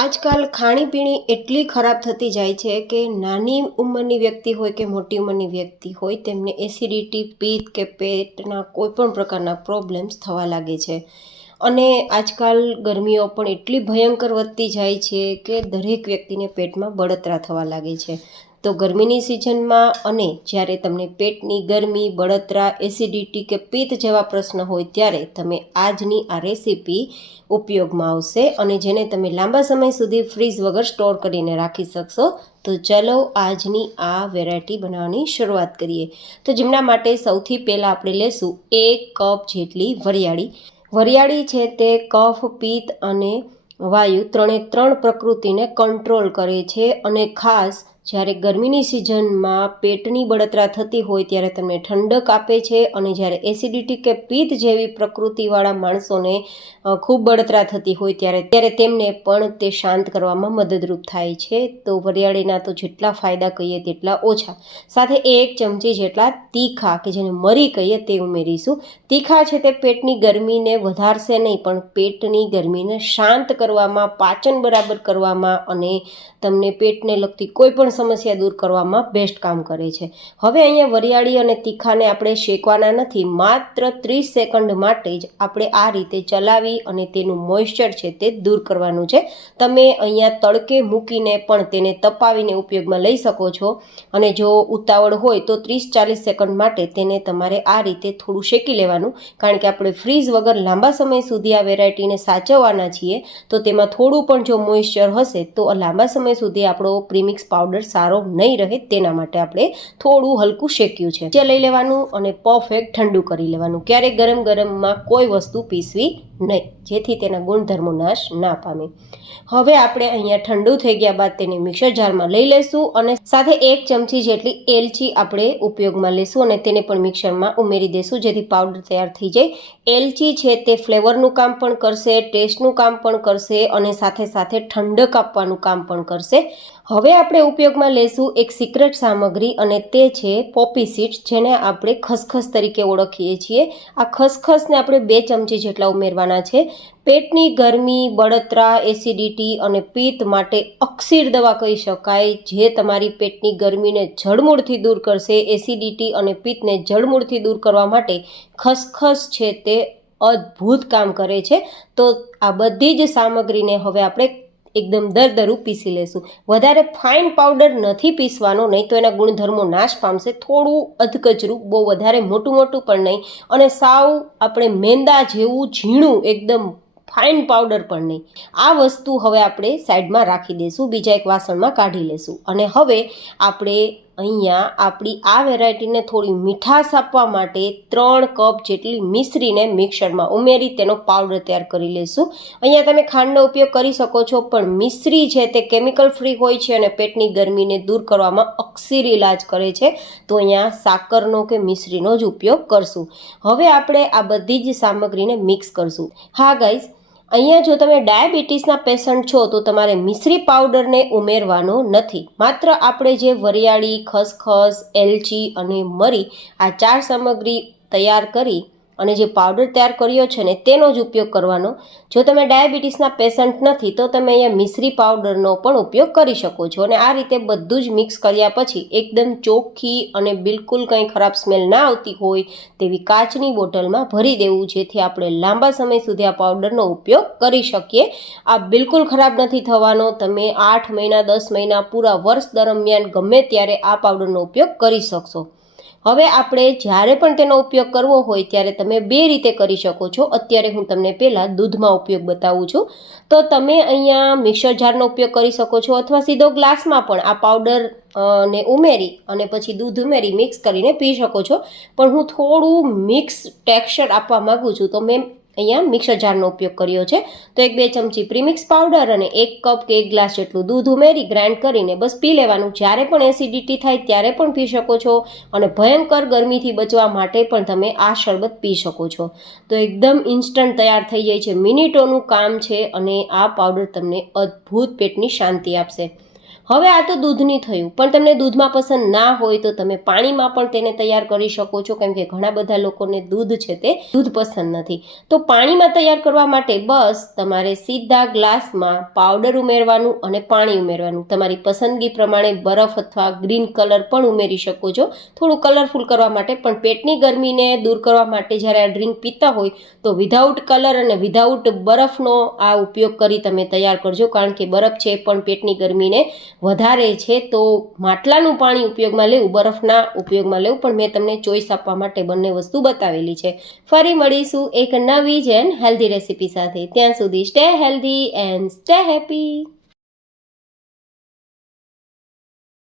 આજકાલ ખાણીપીણી એટલી ખરાબ થતી જાય છે કે નાની ઉંમરની વ્યક્તિ હોય કે મોટી ઉંમરની વ્યક્તિ હોય તેમને એસિડિટી, પિત્ત કે પેટના કોઈપણ પ્રકારના પ્રોબ્લેમ્સ થવા લાગે છે. અને આજકાલ ગરમીઓ પણ એટલી ભયંકર વધતી જાય છે કે દરેક વ્યક્તિને પેટમાં બળતરા થવા લાગે છે. તો ગરમીની સિઝનમાં અને જ્યારે તમને પેટની ગરમી, બળતરા, એસિડિટી કે પિત્ત જેવા પ્રશ્ન હોય ત્યારે તમે આજની આ રેસીપી ઉપયોગમાં આવશે અને જેને તમે લાંબા સમય સુધી ફ્રીઝ વગર સ્ટોર કરીને રાખી શકશો. તો ચલો આજની આ વેરાયટી બનાવવાની શરૂઆત કરીએ. તો જેમના માટે સૌથી પહેલાં આપણે લેશું 1 કપ જેટલી વરિયાળી. વરિયાળી છે તે કફ, પિત્ત અને વાયુ ત્રણે પ્રકૃતિને કંટ્રોલ કરે છે અને ખાસ જ્યારે ગરમીની સિઝનમાં પેટની બળતરા થતી હોય ત્યારે તમને ઠંડક આપે છે અને જ્યારે એસિડિટી કે પિત્ત જેવી પ્રકૃતિવાળા માણસોને ખૂબ બળતરા થતી હોય ત્યારે તેમને પણ તે શાંત કરવામાં મદદરૂપ થાય છે. તો વરિયાળીના તો જેટલા ફાયદા કહીએ તેટલા ઓછા. સાથે 1 ચમચી જેટલા તીખા કે જેને મરી કહીએ તે ઉમેરીશું. તીખા છે તે પેટની ગરમીને વધારશે નહીં પણ પેટની ગરમીને શાંત કરવામાં, પાચન બરાબર કરવામાં અને તમને પેટને લગતી કોઈ પણ સમસ્યા દૂર કરવામાં બેસ્ટ કામ કરે છે. હવે અહીંયા વરિયાળી અને તીખાને આપણે શેકવાના નથી, માત્ર 30 સેકન્ડ માટે જ આપણે આ રીતે ચલાવી અને તેનું મોઇશ્ચર છે તે દૂર કરવાનું છે. તમે અહીંયા તડકે મૂકીને પણ તેને તપાવીને ઉપયોગમાં લઈ શકો છો અને જો ઉતાવળ હોય તો 30-40 સેકન્ડ માટે તેને તમારે આ રીતે થોડું શેકી લેવાનું, કારણ કે આપણે ફ્રીઝ વગર લાંબા સમય સુધી આ વેરાયટીને સાચવવાના છીએ. તો તેમાં થોડું પણ જો મોઇશ્ચર હશે તો લાંબા સમય સુધી આપણો પ્રીમિક્સ પાવડર સારો નહીં રહે, તેના માટે આપણે થોડું હલકું શેક્યું છે. જે લઈ લેવાનું અને પરફેક્ટ ઠંડુ કરી લેવાનું. ક્યારેય ગરમમાં કોઈ વસ્તુ પીસવી નહીં, જેથી તેના ગુણધર્મો નાશ ના પામે. હવે આપણે અહીંયા ઠંડુ થઈ ગયા બાદ તેને મિક્સર જારમાં લઈ લેશું અને સાથે 1 ચમચી જેટલી એલચી આપણે ઉપયોગમાં લેશું અને તેને પણ મિક્સરમાં ઉમેરી દેશું જેથી પાવડર તૈયાર થઈ જાય. એલચી છે તે ફ્લેવરનું કામ પણ કરશે, ટેસ્ટનું કામ પણ કરશે અને સાથે સાથે ઠંડક આપવાનું કામ પણ કરશે. હવે આપણે ઉપયોગમાં લેશું એક સિક્રેટ સામગ્રી અને તે છે પોપી સીડ્સ, જેને આપણે ખસખસ તરીકે ઓળખીએ છીએ. આ ખસખસને આપણે 2 ચમચી જેટલા ઉમેરવાના છે. પેટની ગરમી, બળતરા, એસિડિટી અને પિત્ત માટે અક્ષીર દવા કહી શકાય, જે તમારી પેટની ગરમીને જડમૂળથી દૂર કરશે. એસિડિટી અને પિત્તને જડમૂળથી દૂર કરવા માટે ખસખસ છે તે અદ્ભુત કામ કરે છે. તો આ બધી જ સામગ્રીને હવે આપણે એકદમ દરદરું પીસી લેશું. વધારે ફાઇન પાવડર નથી પીસવાનો, નહીં તો એના ગુણધર્મો નાશ પામશે. થોડું અધકચરું, બહુ વધારે મોટું પણ નહીં અને સાવ આપણે મેંદા જેવું ઝીણું એકદમ ફાઇન પાવડર પણ નહીં. આ વસ્તુ હવે આપણે સાઈડમાં રાખી દઈશું, બીજા એક વાસણમાં કાઢી લેશું. અને હવે આપણે અહીંયા આપણી આ વેરાયટીને થોડી મીઠાશ આપવા માટે 3 કપ જેટલી મિશ્રીને મિક્સરમાં ઉમેરી તેનો પાવડર તૈયાર કરી લેશું. અહીંયા તમે ખાંડનો ઉપયોગ કરી શકો છો, પણ મિશ્રી છે તે કેમિકલ ફ્રી હોય છે અને પેટની ગરમીને દૂર કરવામાં અક્ષીર ઇલાજ કરે છે. તો અહીંયા સાકરનો કે મિશ્રીનો જ ઉપયોગ કરશું. હવે આપણે આ બધી જ સામગ્રીને મિક્સ કરશું. હા ગાઈઝ, અહીંયા જો તમે ડાયાબિટીસના પેશન્ટ છો તો તમારે મિશ્રી પાવડરને ઉમેરવાનો નથી. માત્ર આપણે જે વરિયાળી, ખસખસ, એલચી અને મરી આ 4 સામગ્રી તૈયાર કરી અને જે પાવડર તૈયાર કર્યો છે ને તેનો જ ઉપયોગ કરવાનો. જો તમે ડાયાબિટીસના પેશન્ટ નથી તો તમે અહીંયા મિશ્રી પાવડરનો પણ ઉપયોગ કરી શકો છો. અને આ રીતે બધું જ મિક્સ કર્યા પછી એકદમ ચોખ્ખી અને બિલકુલ કંઈ ખરાબ સ્મેલ ના આવતી હોય તેવી કાચની બોટલમાં ભરી દેવું, જેથી આપણે લાંબા સમય સુધી આ પાવડરનો ઉપયોગ કરી શકીએ. આ બિલકુલ ખરાબ નથી થવાનો. તમે 8 મહિના, 10 મહિના, પૂરા વર્ષ દરમિયાન ગમે ત્યારે આ પાવડરનો ઉપયોગ કરી શકશો. હવે આપણે જ્યારે પણ તેનો ઉપયોગ કરવો હોય ત્યારે તમે 2 રીતે કરી શકો છો. અત્યારે હું તમને પહેલાં દૂધમાં ઉપયોગ બતાવું છું. તો તમે અહીંયા મિક્સર જારનો ઉપયોગ કરી શકો છો અથવા સીધો ગ્લાસમાં પણ આ પાવડર ને ઉમેરી અને પછી દૂધ ઉમેરી મિક્સ કરીને પી શકો છો. પણ હું થોડું મિક્સ ટેક્સચર આપવા માગું છું તો મેં અહીંયા મિક્સર જારનો ઉપયોગ કર્યો છે. તો 1-2 ચમચી પ્રીમિક્સ પાવડર અને 1 કપ કે 1 ગ્લાસ જેટલું દૂધ ઉમેરી ગ્રાઇન્ડ કરીને બસ પી લેવાનું. જ્યારે પણ એસિડિટી થાય ત્યારે પણ પી શકો છો અને ભયંકર ગરમીથી બચવા માટે પણ તમે આ શરબત પી શકો છો. તો એકદમ ઇન્સ્ટન્ટ તૈયાર થઈ જાય છે, મિનિટોનું કામ છે અને આ પાવડર તમને અદ્ભુત પેટની શાંતિ આપશે. હવે આ તો દૂધની થયું, પણ તમને દૂધમાં પસંદ ના હોય તો તમે પાણીમાં પણ તેને તૈયાર કરી શકો છો, કેમ કે ઘણા બધા લોકોને દૂધ છે તે દૂધ પસંદ નથી. તો પાણીમાં તૈયાર કરવા માટે બસ તમારે સીધા ગ્લાસમાં પાવડર ઉમેરવાનું અને પાણી ઉમેરવાનું. તમારી પસંદગી પ્રમાણે બરફ અથવા ગ્રીન કલર પણ ઉમેરી શકો છો, થોડું કલરફુલ કરવા માટે. પણ પેટની ગરમીને દૂર કરવા માટે જ્યારે આ ડ્રિંક પીતા હોય તો વિધાઉટ કલર અને વિધાઉટ બરફનો આ ઉપયોગ કરી તમે તૈયાર કરજો, કારણ કે બરફ છે પણ પેટની ગરમીને વધારે છે. તો માટલાનું પાણી ઉપયોગમાં લેવું, બરફના ઉપયોગમાં લેવું, પણ મેં તમને ચોઈસ આપવા માટે બંને વસ્તુ બતાવેલી છે. ફરી મળીશું એક નવી જ એન્ડ હેલ્ધી રેસીપી સાથે. ત્યાં સુધી stay healthy and stay happy.